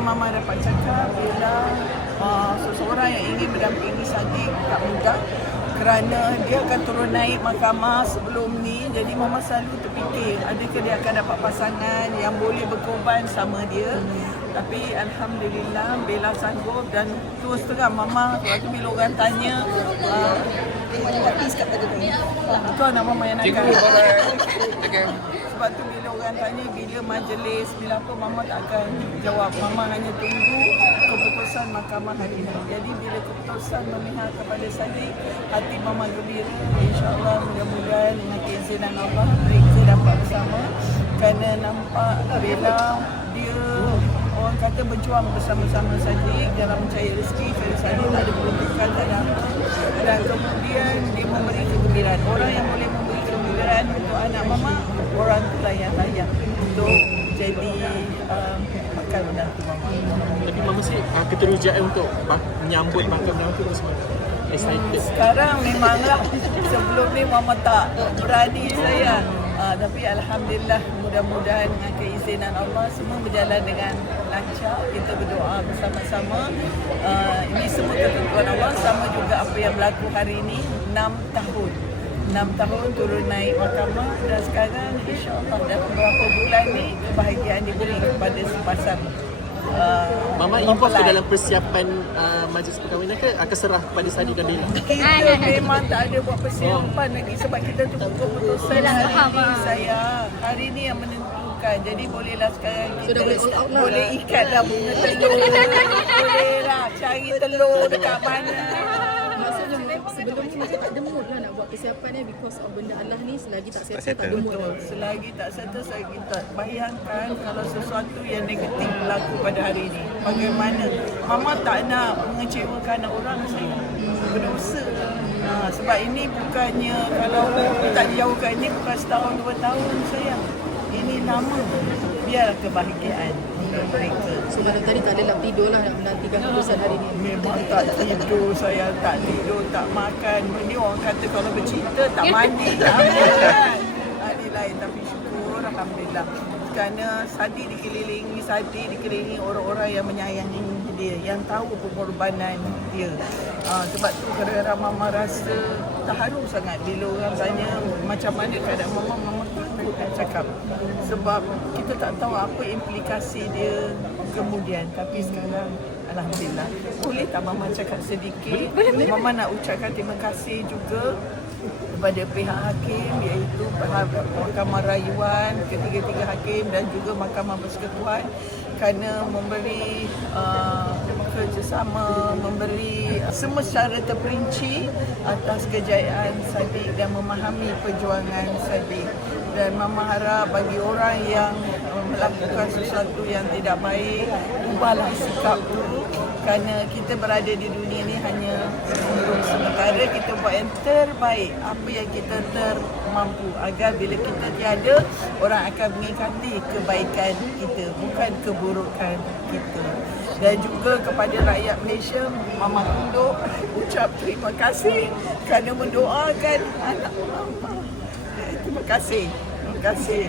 yang Mama dapat cakap ialah seseorang yang ingin mendampingi Sadiq tak mudah kerana dia akan turun naik mahkamah sebelum ni. Jadi Mama selalu terfikir adakah dia akan dapat pasangan yang boleh berkorban sama dia. Tapi Alhamdulillah Bella sanggup. Dan terus terang Mama waktu bila orang tanya kau nak Mama yang nak sebab tu bila orang tanya bila majlis, bila apa, Mama tak akan jawab. Mama hanya tunggu keputusan mahkamah hari ini. Jadi bila keputusan memihak kepada Sadiq, hati Mama gembira. InsyaAllah mudah-mudahan dengan keizinan Allah mereka dapat bersama. Kerana nampak Bella dia orang kata berjuang bersama-sama Sadiq dalam mencari rezeki. Kerana Sadiq tak ada peruntukan, tak ada apa. Dan kemudian dia memberi kegembiraan. Orang yang boleh memberi kegembiraan untuk anak Mama, orang itulah yang layak untuk jadi bakal menantu Mama. Tapi Mama sih keterujaan untuk menyambut bakal menantu semua. Excited. Sekarang memanglah, sebelum ni Mama tak berani saya. Tapi Alhamdulillah mudah-mudahan dengan keizinan Allah semua berjalan dengan lancar. Kita berdoa bersama-sama. Ini semua ketentuan Allah, sama juga apa yang berlaku hari ini. 6 tahun. 6 tahun turun naik mahkamah dan sekarang insya-Allah dalam beberapa bulan ni kebahagiaan diberi kepada sepasang Mama involved ke dalam persiapan majlis perkahwinan ke akan serah pada Sadiq dan Bella? Kita memang tak ada buat persiapan lagi sebab kita tunggu keputusan hari ni sayang. Hari ni yang menentukan. Jadi bolehlah sekarang kita boleh ikatlah bunga telur. Bolehlah cari telur dekat mana. Sebelum ni macam tak ada mood lah nak buat persiapan ni because of benda Allah ni selagi tak settle tak ada mood lah. Selagi tak settle, selagi tak. Bayangkan kalau sesuatu yang negatif berlaku pada hari ini. Bagaimana? Mama tak nak mengecewakan orang saya. Berdosa. Sebab ini bukannya kalau tak dijauhkan ini bukan setahun 2 tahun sayang. Ini lama. Biarlah kebahagiaan mereka. So malam tadi tak adalah tidur lah nak menantikan keputusan hari ni. Memang tak tidur saya, tak tidur, tak makan. Ini orang kata kalau bercinta tak mandi, tak makan. Ini lain tapi syukur Alhamdulillah. Kerana Sadiq dikelilingi orang-orang yang menyayangi dia, yang tahu pengorbanan dia. Sebab tu kadang-kadang Mama rasa terharu sangat bila orang tanya macam mana keadaan Mama takut nak cakap. Sebab kita tak tahu apa implikasi dia kemudian. Tapi sekarang Alhamdulillah. Boleh tak Mama cakap sedikit? Mama nak ucapkan terima kasih juga kepada pihak hakim, iaitu Mahkamah Rayuan, ketiga-tiga hakim dan juga Mahkamah Persekutuan kerana memberi kerjasama, memberi semua secara terperinci atas kejayaan Sadiq dan memahami perjuangan Sadiq. Dan Mama harap bagi orang yang melakukan sesuatu yang tidak baik, ubahlah sikap dulu. Kerana kita berada di dunia ni hanya untuk sementara, kita buat yang terbaik, apa yang kita termampu agar bila kita tiada, orang akan mengingati kebaikan kita, bukan keburukan kita. Dan juga kepada rakyat Malaysia, Mama tunduk ucap terima kasih kerana mendoakan anak Mama. Terima kasih. Terima kasih.